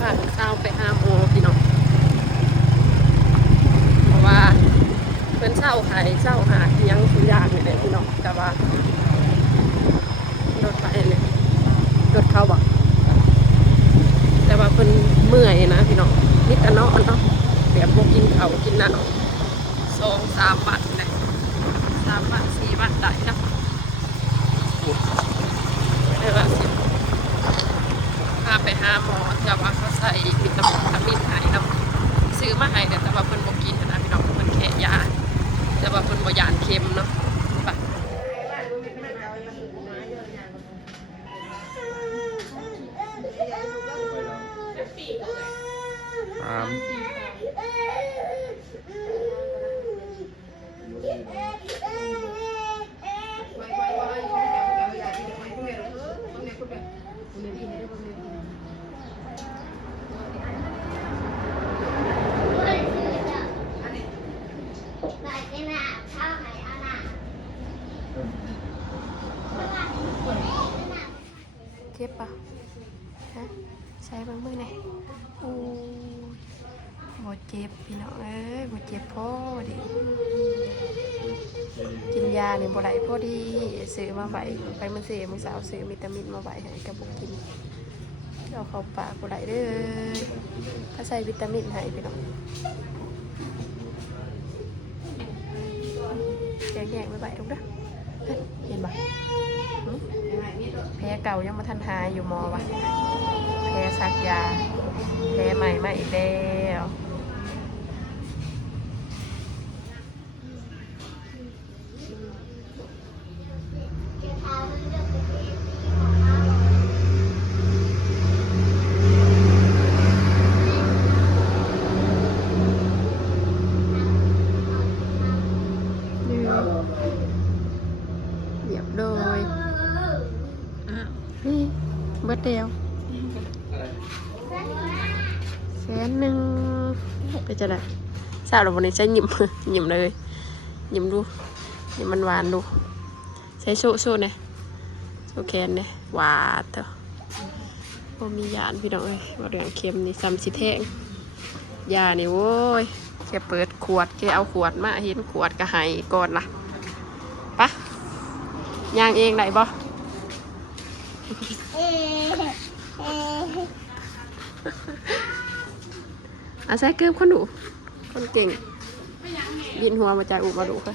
พาเศร้าไปหาหมอพี่น้องเพราะว่าเพิ่นเศร้าหายเศร้าหายังทุกอย่างอยู่เลยพี่น้องแต่ว่ารถไฟเลยรถเข้าบอกแต่ว่าเพิ่นเมื่อยนะพี่น้องนิดแต่นอนเนาะแบบบ่กินข้าวกินน้ำ2-3 วันเลย3 วัน4 วันได้นะได้ว่าสิพาไปหาหมอแต่ว่าเขาใส่วิตามินให้เนาะซื้อมาให้แต่ว่าเพิ่นบ่กินนะพี่น้องเพิ่นแค่ยาแต่ว่าเพิ่นบ่ยานเค็มเนาะไปเจ็บปะฮะใช้บางมือไหนโอ้บ่เจ็บพี่น้องเอ้ยบ่เจ็บพอดีกินยาเนี่ยบ่ได้พอดีซื้อมาไว้ไปมันเสียมึงสาวซื้อวิตามินมาไว้ให้กับบ่กินเอาเข้าปากบ่ได้เด้อถ้าใส่วิตามินให้พี่น้องแยกๆไม่ไหวทุกเด้อเห็นปะแผลเก่ายังมาทันหายอยู่หมอวะแผลซักยาแผลใหม่มาอีกแล้วเหยียบโดยนี่เบิดเดียว100,000ไปจะได้สาวเราวันนี้ใช้หยิมหยิมเลยหยิมดูหยิมมันหวานดูใช้โซ่เนี่ยโซ่แคนเนี่ยหวานเถอะพอมียานพี่น้องเอ้ยว่าเรื่องเค็มนี่ซ้ำสิแท่งยานี่โว้ยแค่เปิดขวดแค่เอาขวดมาเห็นขวดก็หายก่อนล่ะปะย่างเองได้บ่อาศัยเกือบคนดูคนเก่งบินหัวมาจากอุมาดูค่ะ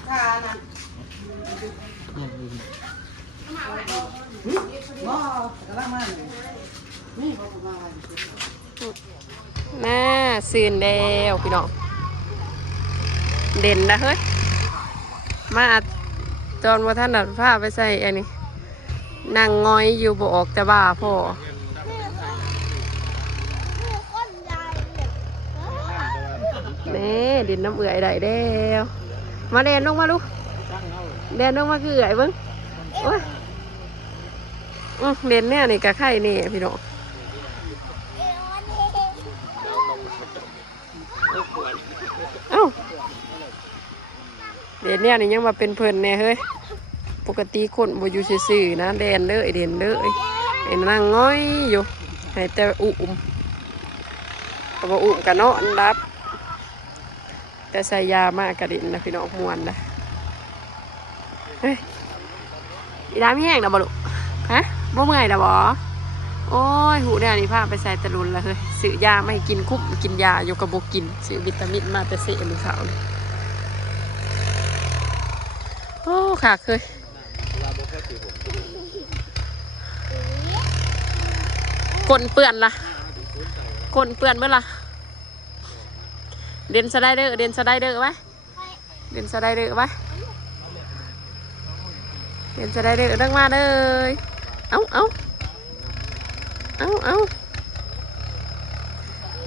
น่าซื่นแล้วพี่น้องเด่นนะเฮ้ยมาตอนว่าท่านดัดผ้าไปใส่อันนี้นั่งง้อยอยู่บ่ออกแต่บ้าพ่อแม่ดินน้ำเอื่อยได้แล้วมาเด่นลงมาลูกเด่นลงมาคือเอื่อยเบิ้งโอ้ยเด่นเนี่ยนี่กะไข่นี่พี่น้องเอ้าเด่นเนี่ยนี่ยังมาเป็นเพิ่นแน่เฮ้ยปกติคนบ่อยู่ซื่อๆนะเด่นเลยเด่นเลยไอ้นั่งง้อยอยู่ให้แต่อุ่มก็บ่อุ่มกันเนาะรับแต่ใส่ยามากกระดิ่งนะพี่น้องมวนนะเฮ้ยอีดามีแห้งนะบ่ลูกฮะบ่เมื่อยนะบ่โอ้ยหูเนี่ยนี่พาไปใส่ตะลุนแล้วเฮ้ยซื้อยาไม่กินคุ้มกินยาอยู่กับบ่กินซื้อวิตามินมาแต่เสมื้อเช้านี่โอ้ขาเคยก้นเปื้อนล่ะก้นเปื้อนเมื่อล่ะเดินสไลเดอร์ไว้เดินสไลเดอร์ไว้เดินสไลเดอร์ดังมาเลยเอา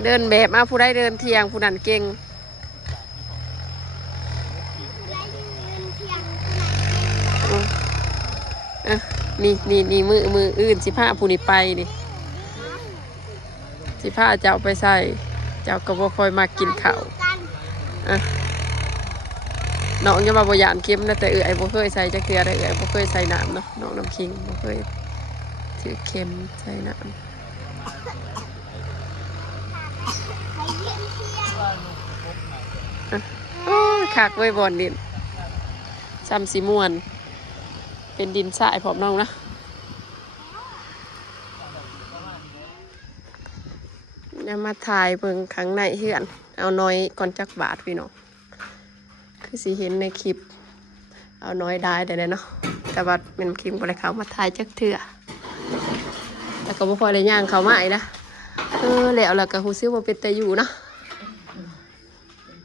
เดินแบบมาผู้ใดเดินเทียงผู้นั้นเก่งนี่มืออื่น15ผู้นี้ไปนี่15เจ้าไปใส่เจ้าก็บ่ค่อยมากินข้าวน้องยังมาบ่ยานเค็มนะแต่ไอ้บ่เคยใส่จะเกลือได้บ่เคยใส่น้ำเนาะน้องน้ำคิงบ่เคยถือเค็มใส่น้ำ คักไว้บอนดินซ้ำสีม่วนเป็นดินทรายพร้อมน้องนะเนี่ยมาถ่ายเบิ่งข้างในเฮือนเอาน้อยก่อนจักบาทพี่น้องคือสิเห็นในคลิปเอาน้อยได้แต่เนาะแต่ว่าเป็นคลิปบ่ได้เขามาถ่ายจักเทื่อแต่ก็บ่พอได้ย่างเขามาอีกนะแล้วก็ฮู้สึกว่าเป็นตาอยู่เนาะ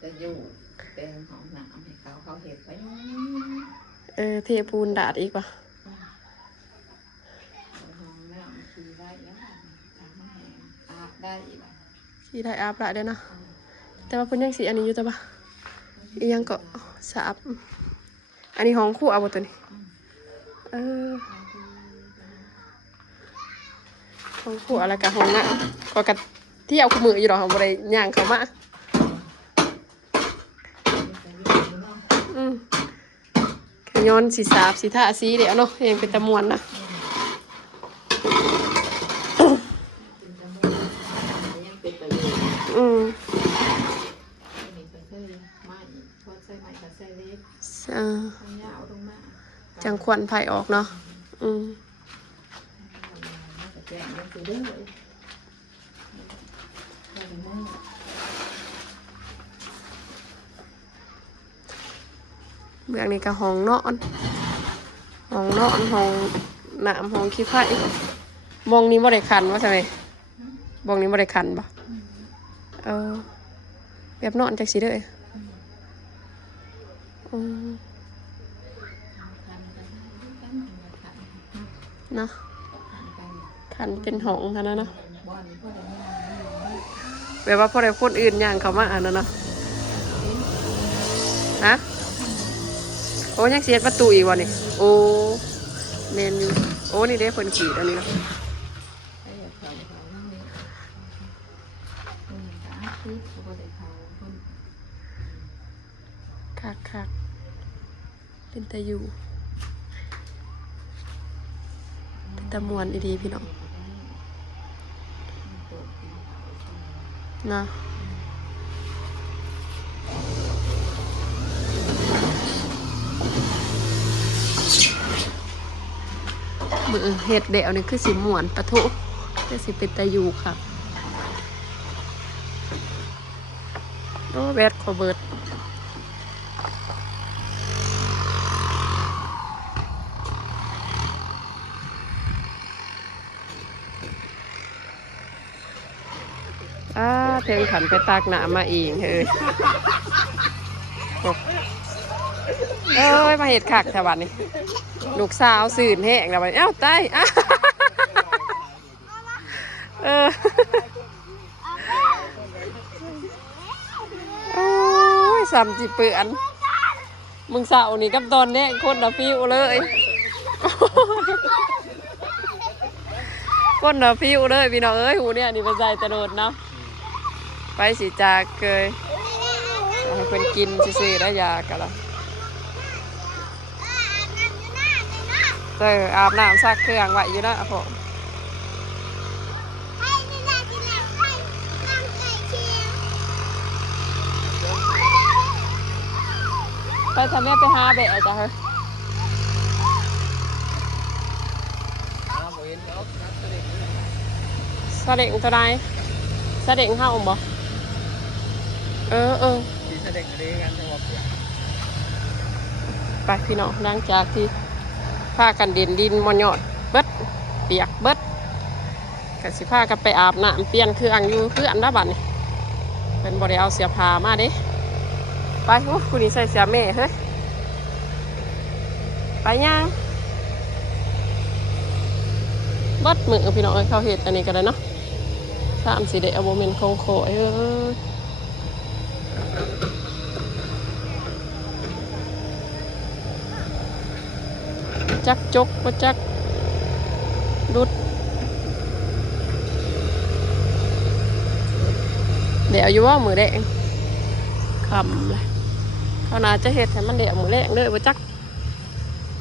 จะอยู่เป็นของหนามให้เขาเห็นไปเทปูนดาดอีกป่ะห้องน้ำขี่ได้ยังทำให้อาบได้อีกสีได้อาบได้เด้อเนาะแต่ว่าเพิ่นยังสีอันนี้อยู่แต่ว่าอียังก็สาบอันนี้ห้องคู่เอาบ่ตัวนี้ห้องคู่อะไรกับห้องน้ำก็กะที่เอาคู่มืออยู่ดอกของบ่ได้ย่างเข้ามาย้อนสีสาบสีท่าสีเดี๋ยวเนาะยังเป็นตะมวนนะจังควันไผ่ออกเนาะเบื้องนี้ก็ห้องนอนห้องน้ำห้องขี้ไผ่มองนี้บ่ได้คันว่าใช่ไหมมองนี้บ่ได้คันปะแบบนอนจักสิเด้อเนาะคันเป็นห้องกันนะเนาะแบบว่าพอได้คนอื่นย่างเขามาอันนั้นเนาะฮะโอ้ยังเสียประตูอีกวะนี่โอ้เมนอยู่โอ้นี่ได้คนขี่อันนี้เนาะคักเป็นตะอยู่เป็นตะมวนดีๆพี่น้องนะมือเห็ดเดี่ยวนี่คือสีม่วนปะทุจะสิเป็นตะอยู่ค่ะโอ้แบดขอเบิดเพลงขันไปตากหนามาเองเฮ้ยมาเห็ดขักแถวบ้านนี่ลูกสาวสื่นแห้งแล้วไปเอ้าตายโอ้ยซ้ำจีเปื่อนมึงสาวนี่กับตอนนี้คนละฟิวเลยคนละฟิวเลยพี่น้องเอ้ยหูเนี่ยนี่เป็นใจตะโดดเนาะไปสิจากเคยให้เพิ่นกินซื่อๆได้ยากันละอาบน้ำซักเครื่องไว้อยู่นะผมไปทำแม่ไปหาเบะจ้ะเฮ้ยสะเด็งตัวใดสะเด็งเห่าบ่สะเด็งเรียกันจังหวะไปพี่น้องหลังจากที่ผ้ากันดินมอนยอดเบิดเปียกเบิดกันสิผ้ากันไปอาบน้ำเปลี่ยนเครื่องอยู่คืออันดับบัดนี่เป็นบริเอาเสียผ้ามาเด้ไปโอ้คุณนี่ใส่เสียแม่เฮ้ยไปย่างเบิดมือพี่น้องเขาเห็ดอันนี้กันเลยเนาะ3-4เดเอาโมเมนต์คงโขยจักจกว่าจักดุดเดี๋ยวอยู่ว่ามือแดงคำเลยเขาน่าจะเห็ดให้มันเดี๋ยวมือแดงเลยว่าจัก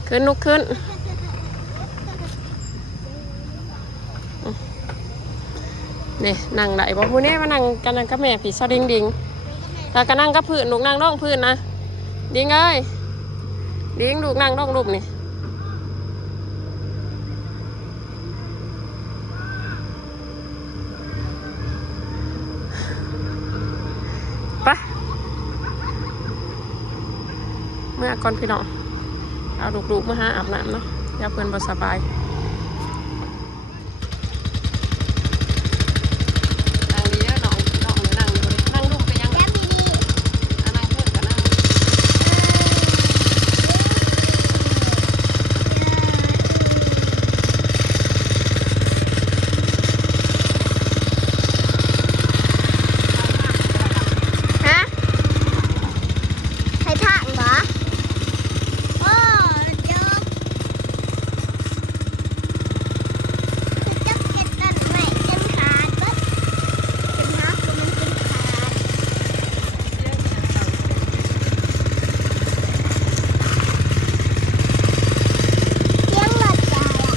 ขึ้นลุกขึ้นนี่นั่งไหนบอกผู้นี้มานั่งกันนั่งกับแม่ผีซอดิงดิงแต่ก็นั่งกับพื้นลูกนั่งน้องพื้นนะ ดิ้งเอ้ยดิ้งลูกนั่งลงลูกนี่ไปเมื่อก่อนพี่น้องเอาลูกๆมาหาอาบน้ำเนาะอย่าเพิ่นบ่สบายนั่งดีเด้อน้องน้องเลยนั่งอยู่เลยนั่งลูกไปยังนั่งเพิ่นก็นั่งฮะใครถังเหรอโอ้ยกจับเก็ดตันไว้จนขาดเบิดจนหักก็มันจนขาดเลี้ยงหลอดใจอ่ะ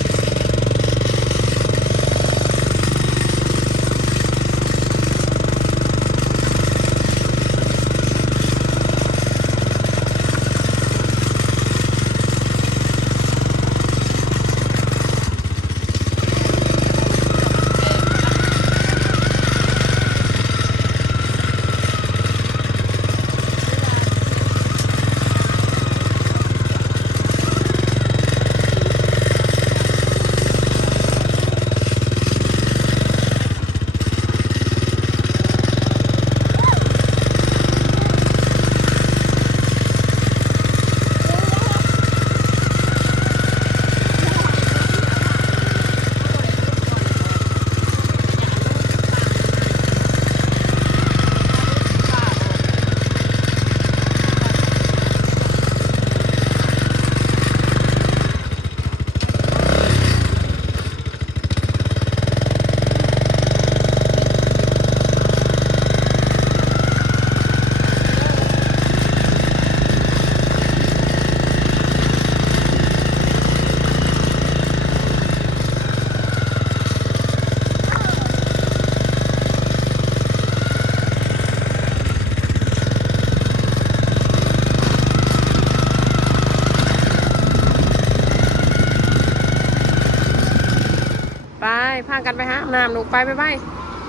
ไปพากันไปหาอาบน้ำลูกไป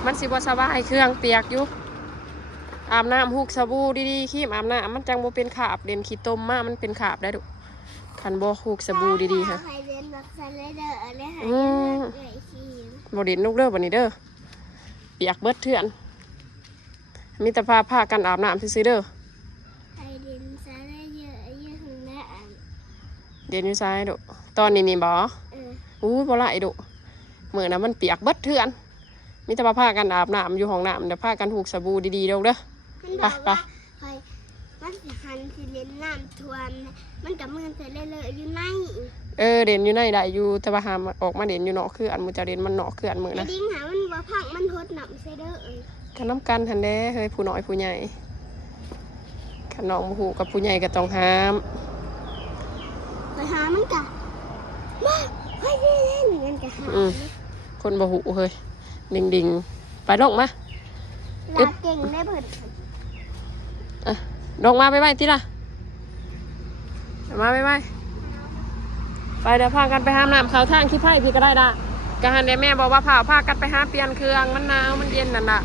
มันสิบ่สบายเครื่องเปียกอยู่อาบน้ำฮุกสบู่ดีๆครีมอาบน้ำมันจังบ่เป็นขาบเด่นขี้ต้มมามันเป็นขาบได้ดุคันบ่ฮุกสบู่ดีๆค่ะ ใครเรียนแบบสไลเดอร์อะไรหาย อืม เหนื่อยขี้ บ่เด่นลูกเด้อบัดนี้เด้อเปียกเบิดเถื่อนมีแต่ผ้ากันอาบน้ำซื่อๆเด้อ ใครเรียนสไลเดอร์อะไรข้างหน้าอ่ะ เด่นอยู่ซ้ายดุตอนนี้นี่บ่ อู้บ่ไหลดุมื้อนั้นมันเปียกเบิดเถื่อนมีแต่ผ้ากันอาบน้ำอยู่ห้องน้ำเดี๋ยวผ้ากันฮุกสบู่ดีๆเด้อเด้อ มันบอกว่าใครมันสิหันสิเล่นน้ำท่วมนะมันกับมือใส่เลยเลยอยู่ใน เด่นอยู่ในได้อยู่แต่ว่าหามออกมาเด่นอยู่นอกคืออันมือจะเด่นมันนอกคืออันมือ ไอ้ นะ ดิ้งหามันว่าพังมันทดหนำใส่เด้อเอ้ย กันน้ำกันทันเด้เฮ้ยผู้น้อยผู้ใหญ่ขนองบูหูกับผู้ใหญ่ก็ต้องห้าม ไปหามันกะมาเฮ้ยเล่นมันกะหา คนบูหูเฮ้ยดิ่งไปลงมา ลาเก่งได้เพิ่น ลงมาไปที่ละมาไปเดี๋ยวพากันไปห้ามน้ำเขาทางขี้ไผ่พี่ก็ได้ด่ะกะหันเดี๋ยวแม่บอกว่าพากันไปหาเปลี่ยนเครื่องมันหนาวมันเย็นนั่นน่ะ